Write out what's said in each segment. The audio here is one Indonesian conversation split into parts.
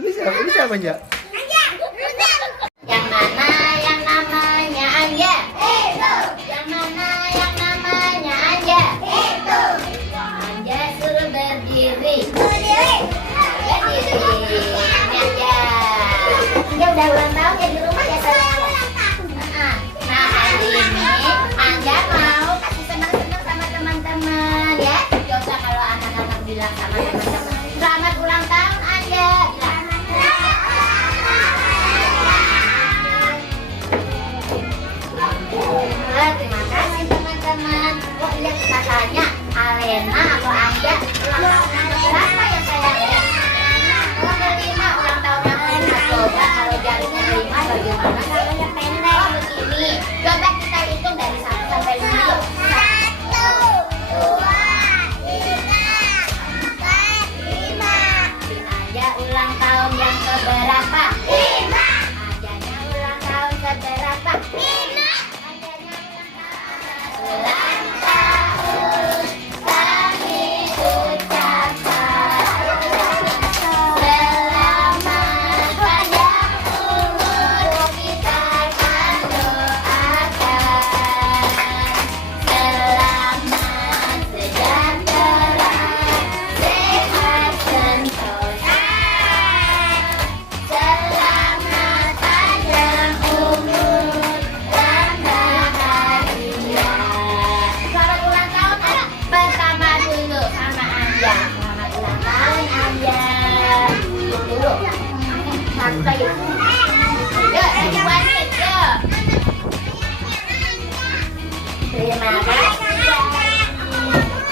Ini siapa Anja? Yang mana yang namanya Anja? Itu. Yang mana yang namanya Anja? Itu. Anja suruh berdiri. Berdiri. Ini Anja. Anja udah ulang tahun ya di rumah ya sayang. Nah hari ini Anja mau kasih senang-senang sama teman-teman ya. Coba kalau anak-anak bilang sama teman-teman, selamat ulang tahun Anja. Terima kasih teman-teman. Oh iya kita tanya Alena atau Anja ulang tahun yang berapa ya sayang? Oh kelima ulang tahun yang kelima. Coba kalau jarinya 5 bagaimana kalau yang pendek? Oh begini. Coba kita hitung dari 1 sampai 5 yuk. 1, 2, 3, 4, 5. Anja ulang tahun yang keberapa? 5. Anjanya ulang tahun keberapa? 5. Ulang tahun kami ucapkan selamat panjang umur kita akan doakan selamat sejahtera sehat sentosa selamat panjang umur dan bahagia. Selamat ulang tahun anak pertama dulu sama Anja. Selamat ulang tahun Anja. Dulu. Sampai. Yuk, dibuatin, yuk. Terima kasih.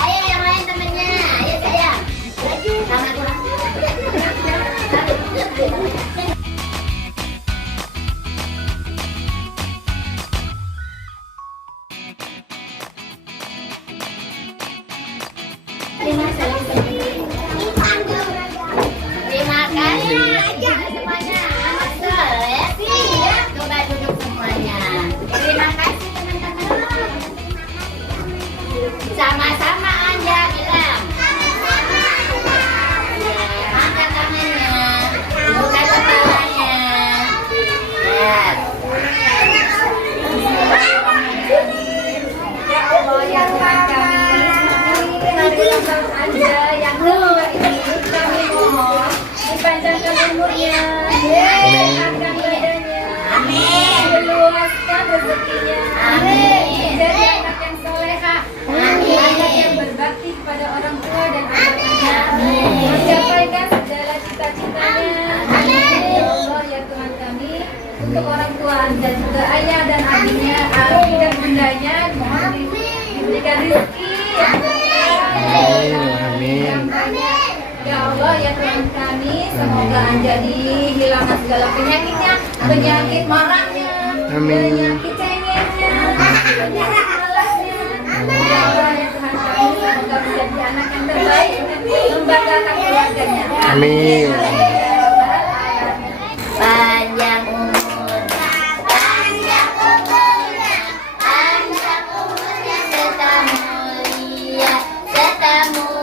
Ayo yang lain temennya. Ayo sayang. Selamat ulang tahun. Terima kasih semuanya. Anak soleh. Siap. Coba duduk semuanya. Terima kasih teman-teman. Sama-sama Anja bilang. Ya, angkat tangannya. Buka kepalanya. Ya. Ya Allah ya Tuhan kami. Hari ulang tahun Anja yang kedua ini kami mohon dipanjangkan umurnya, disehatkan badannya, diluaskan rezekinya, jadi anak yang soleha, anak yang berbakti kepada orang tua dan anak-anak, mencapaikan segala cita-citanya. Ya Allah ya Tuhan kami, untuk orang tua Anja juga ayah dan adiknya, abi dan bundanya, mohon diberikan rezeki. Amin. Ya Allah ya Tuhan kami, semoga Anja dihilangkan segala penyakitnya, penyakit marahnya, penyakit cengennya, penyakit malasnya. Ya Allah ya Tuhan kami, semoga menjadi anak yang terbaik, membanggakan keluarganya. Amin. Panjang umur, panjang umurnya, panjang umurnya serta mulia, serta mulia.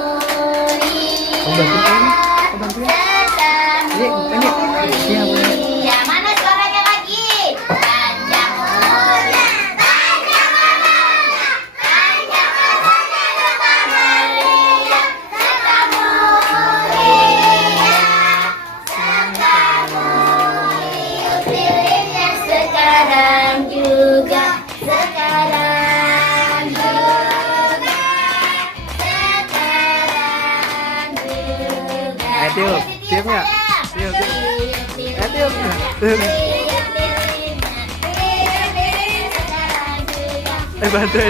Mana suaranya lagi? Panjang umurnya, panjang umurnya, panjang umurnya serta mulia, serta mulia, serta mulia. Pilihnya sekarang juga, sekarang juga, sekarang juga. Tiup, tiupnya. Tiup, tiup.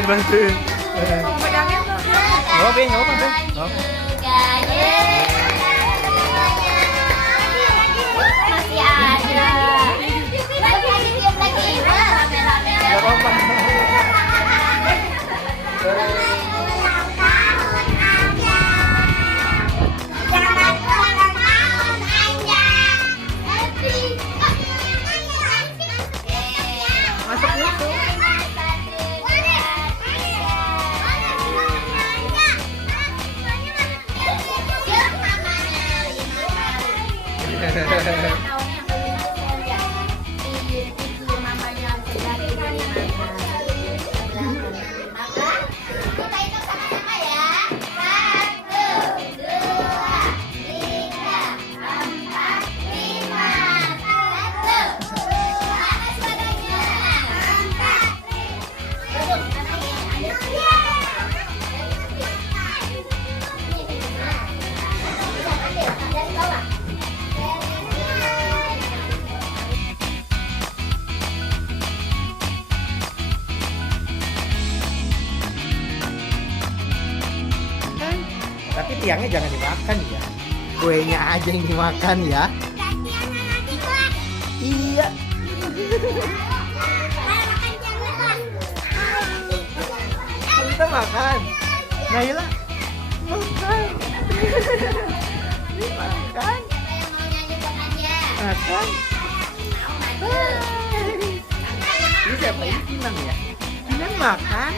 Bantuin. Ngopi. Masih ada. Gak apa-apa. tiangnya jangan dimakan ya. Kuenya aja yang dimakan ya. Iya. Kita makan. Naila makan. Makan. Makan. Ini siapa ini? Kinang ya? Kinang makan.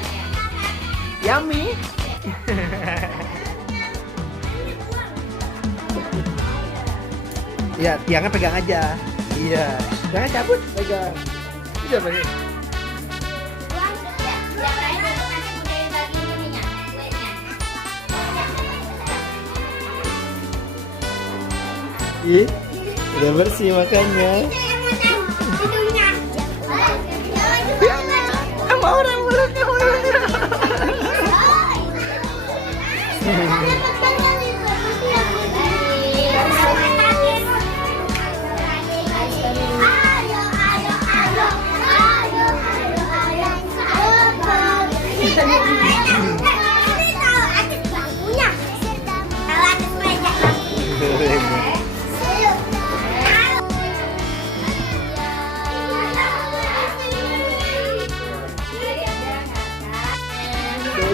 Yummy. Ya, tiangnya pegang aja. Iya. Jangan cabut, pegang. Ini siapa nih? Ih, udah bersih makannya. Mau orang mulutnya.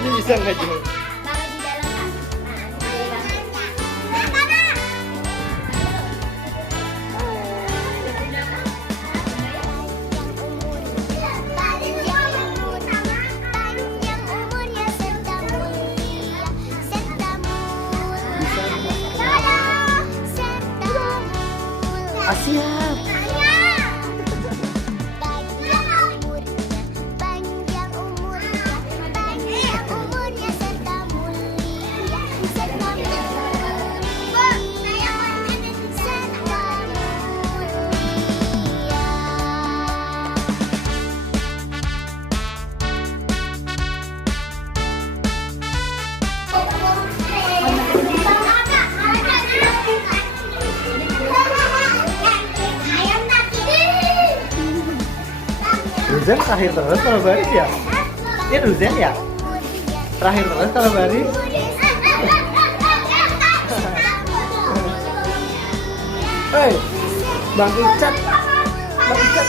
Ini bisa nggak Jeng? Siap. Ruzen terakhir terus kalau baris ya? Ini Ruzen ya? Terakhir terus kalau baris? Hei, Bang Icat, Bang Icat.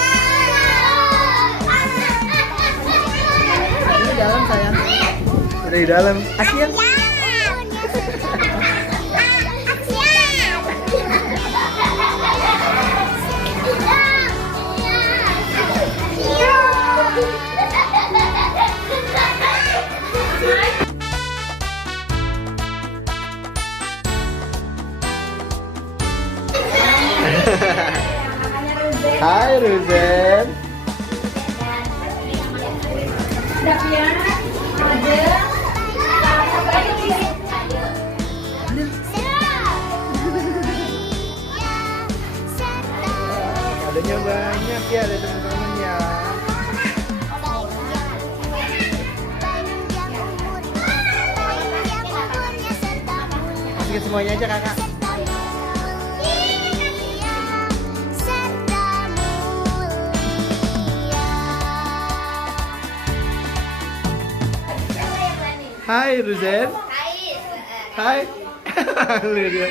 Ini dalam sayang. Udah di dalam. Asian. Hai Ruzen. Adanya banyak ya, ada teman-temannya. Masukin semuanya aja kakak. Hai Ruzen. Hai. Hai. Lu dia.